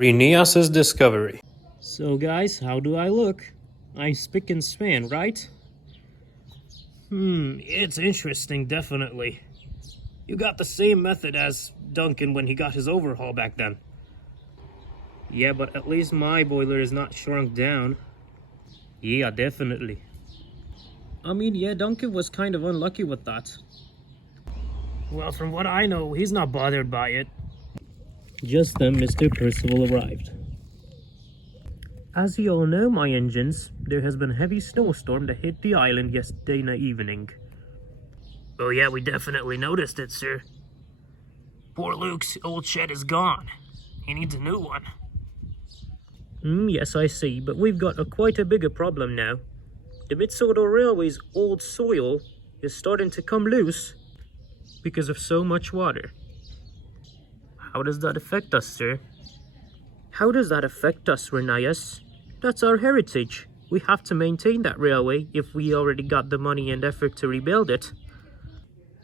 Rheneas' discovery. So guys, how do I look? I'm spick and span, right? It's interesting, definitely. You got the same method as Duncan when he got his overhaul back then. Yeah, but at least my boiler is not shrunk down. Yeah, definitely. I mean, yeah, Duncan was kind of unlucky with that. Well, from what I know, he's not bothered by it. Just then, Mr. Percival arrived. As you all know, my engines, there has been a heavy snowstorm that hit the island yesterday evening. Oh yeah, we definitely noticed it, sir. Poor Luke's old shed is gone. He needs a new one. Yes, I see, but we've got quite a bigger problem now. The Mid-Sodor Railway's old soil is starting to come loose because of so much water. How does that affect us, sir? How does that affect us, Rheneas? That's our heritage. We have to maintain that railway if we already got the money and effort to rebuild it.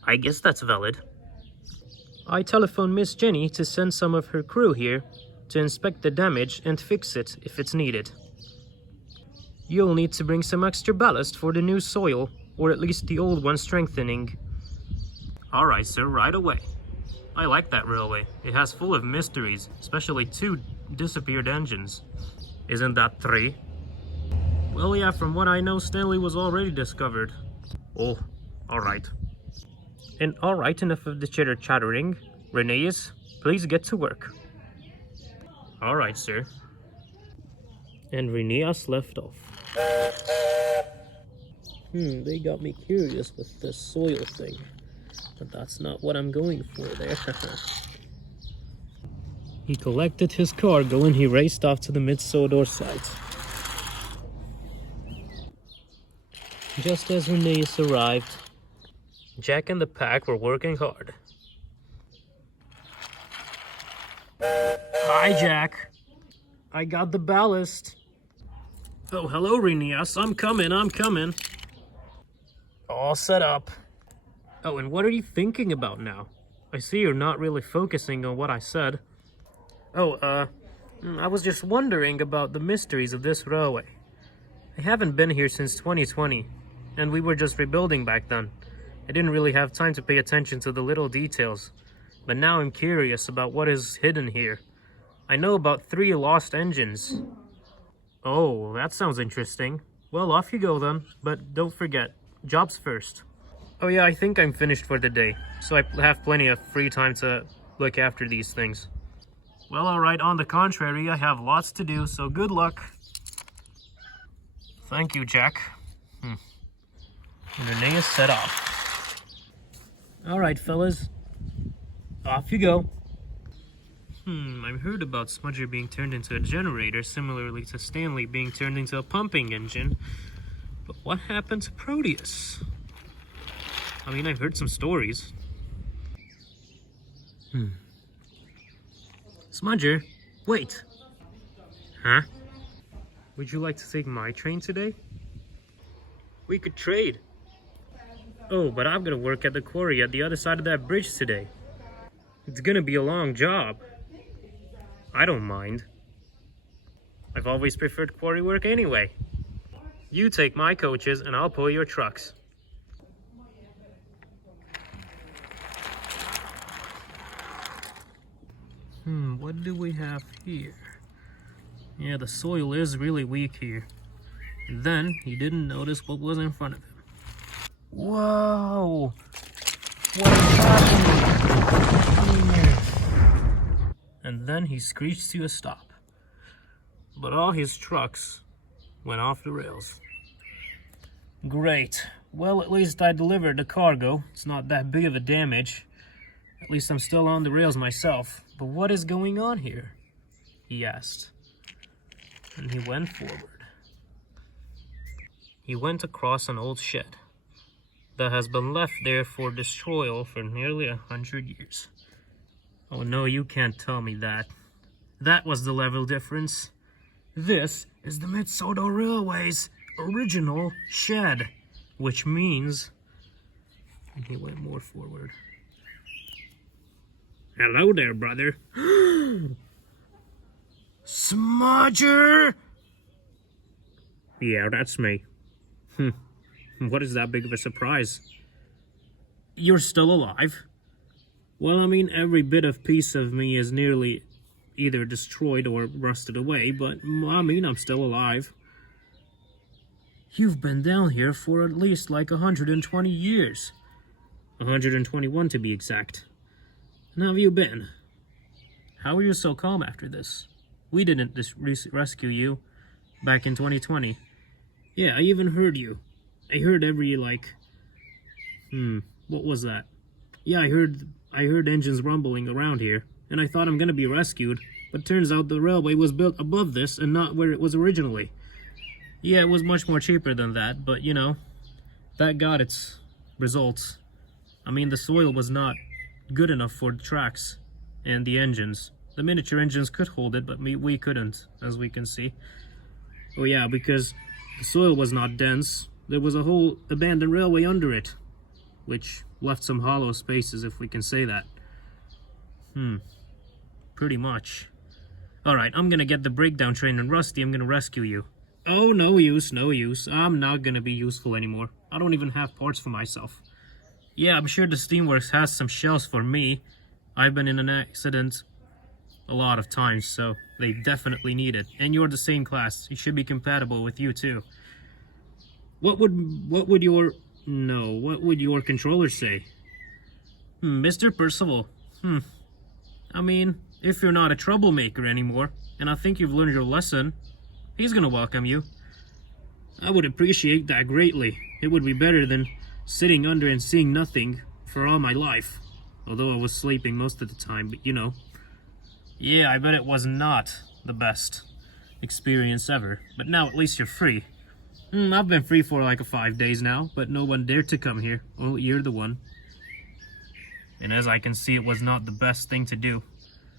I guess that's valid. I telephoned Miss Jenny to send some of her crew here to inspect the damage and fix it if it's needed. You'll need to bring some extra ballast for the new soil, or at least the old one strengthening. Alright, sir, right away. I like that railway. It has full of mysteries, especially 2 disappeared engines. Isn't that 3? Well, yeah, from what I know, Stanley was already discovered. Oh, alright. And alright, enough of the chitter-chattering. Rheneas, please get to work. Alright, sir. And Rheneas left off. They got me curious with the soil thing. But that's not what I'm going for there. He collected his cargo and he raced off to the Mid-Sodor site. Just as Rheneas arrived, Jack and the pack were working hard. Hi, Jack. I got the ballast. Oh, hello, Rheneas. I'm coming. All set up. Oh, and what are you thinking about now? I see you're not really focusing on what I said. Oh, I was just wondering about the mysteries of this railway. I haven't been here since 2020, and we were just rebuilding back then. I didn't really have time to pay attention to the little details, but now I'm curious about what is hidden here. I know about 3 lost engines. Oh, that sounds interesting. Well, off you go then, but don't forget, jobs first. Oh yeah, I think I'm finished for the day, so I have plenty of free time to look after these things. Well, alright, on the contrary, I have lots to do, so good luck. Thank you, Jack. And Rheneas set off. Alright, fellas. Off you go. I've heard about Smudger being turned into a generator, similarly to Stanley being turned into a pumping engine. But what happened to Proteus? I mean, I've heard some stories. Smudger, wait. Huh? Would you like to take my train today? We could trade. Oh, but I'm gonna work at the quarry at the other side of that bridge today. It's gonna be a long job. I don't mind. I've always preferred quarry work anyway. You take my coaches and I'll pull your trucks. What do we have here? Yeah, the soil is really weak here. And then he didn't notice what was in front of him. Whoa! What is happening? And then he screeched to a stop. But all his trucks went off the rails. Great. Well, at least I delivered the cargo. It's not that big of a damage. At least I'm still on the rails myself. But what is going on here? He asked. And he went forward. He went across an old shed that has been left there for destroyal for nearly 100 years. Oh no, you can't tell me that. That was the level difference. This is the Mid-Sodor Railway's original shed, which means... And he went more forward. Hello there, brother. Smudger! Yeah, that's me. What is that big of a surprise? You're still alive? Well, I mean, every bit of piece of me is nearly either destroyed or rusted away, but I mean, I'm still alive. You've been down here for at least like 120 years. 121 to be exact. And how have you been? How are you so calm after this? We didn't rescue you back in 2020. Yeah, I even heard you. I heard every, like... what was that? Yeah, I heard engines rumbling around here, and I thought I'm gonna be rescued, but turns out the railway was built above this and not where it was originally. Yeah, it was much more cheaper than that, but you know, that got its results. I mean, the soil was not good enough for the tracks and the engines. The miniature engines could hold it, but we couldn't, as we can see. Oh yeah, because the soil was not dense. There was a whole abandoned railway under it, which left some hollow spaces, if we can say that. Pretty much. Alright, I'm gonna get the breakdown train, and Rusty, I'm gonna rescue you. Oh, no use, no use. I'm not gonna be useful anymore. I don't even have parts for myself. Yeah, I'm sure the Steamworks has some shells for me. I've been in an accident a lot of times, so they definitely need it. And you're the same class. It should be compatible with you too. What would your controller say? Mr. Percival. I mean, if you're not a troublemaker anymore, and I think you've learned your lesson, he's gonna welcome you. I would appreciate that greatly. It would be better than sitting under and seeing nothing for all my life. Although I was sleeping most of the time, but you know. Yeah, I bet it was not the best experience ever. But now at least you're free. I've been free for like 5 days now, but no one dared to come here. Oh, you're the one. And as I can see, it was not the best thing to do.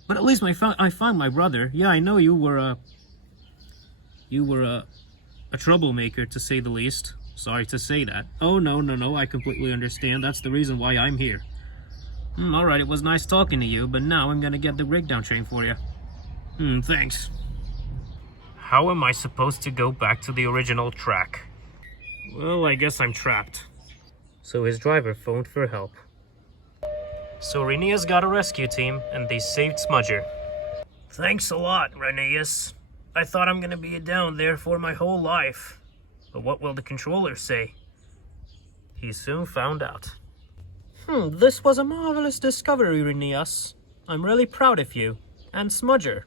But at least I found my brother. Yeah, I know you were a troublemaker, to say the least. Sorry to say that. Oh, no, I completely understand. That's the reason why I'm here. Alright, it was nice talking to you, but now I'm gonna get the breakdown train for you. Thanks. How am I supposed to go back to the original track? Well, I guess I'm trapped. So his driver phoned for help. So Rheneas got a rescue team, and they saved Smudger. Thanks a lot, Rheneas. I thought I'm gonna be down there for my whole life. But what will the controller say? He soon found out. This was a marvelous discovery, Rheneas. I'm really proud of you. And Smudger.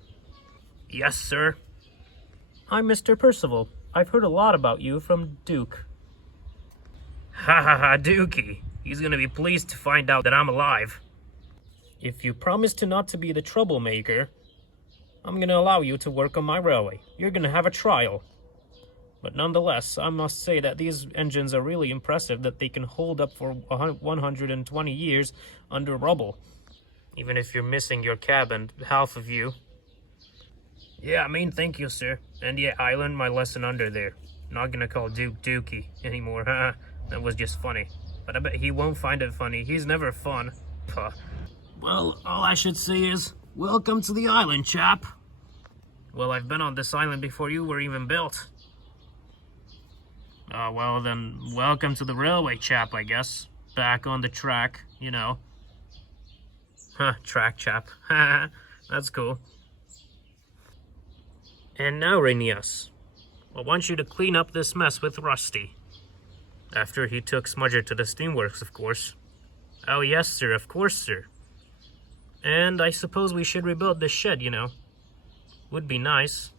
Yes, sir. I'm Mr. Percival. I've heard a lot about you from Duke. Ha, Dookie. He's gonna be pleased to find out that I'm alive. If you promise to not to be the troublemaker, I'm gonna allow you to work on my railway. You're gonna have a trial. But nonetheless, I must say that these engines are really impressive, that they can hold up for 120 years under rubble. Even if you're missing your cab and half of you. Yeah, I mean, thank you, sir. And yeah, I learned my lesson under there. Not gonna call Duke Dookie anymore. That was just funny. But I bet he won't find it funny. He's never fun. Puh. Well, all I should say is, welcome to the island, chap. Well, I've been on this island before you were even built. Well then, welcome to the railway, chap, I guess. Back on the track, you know. Track, chap. That's cool. And now, Rheneas, I want you to clean up this mess with Rusty. After he took Smudger to the Steamworks, of course. Oh yes, sir, of course, sir. And I suppose we should rebuild this shed, you know. Would be nice.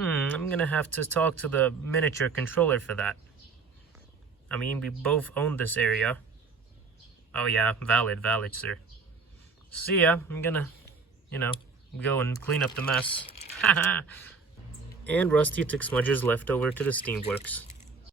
I'm gonna have to talk to the miniature controller for that. I mean, we both own this area. Oh yeah, valid, sir. See ya, I'm gonna, go and clean up the mess. Haha. And Rusty took Smudger's leftover to the Steamworks.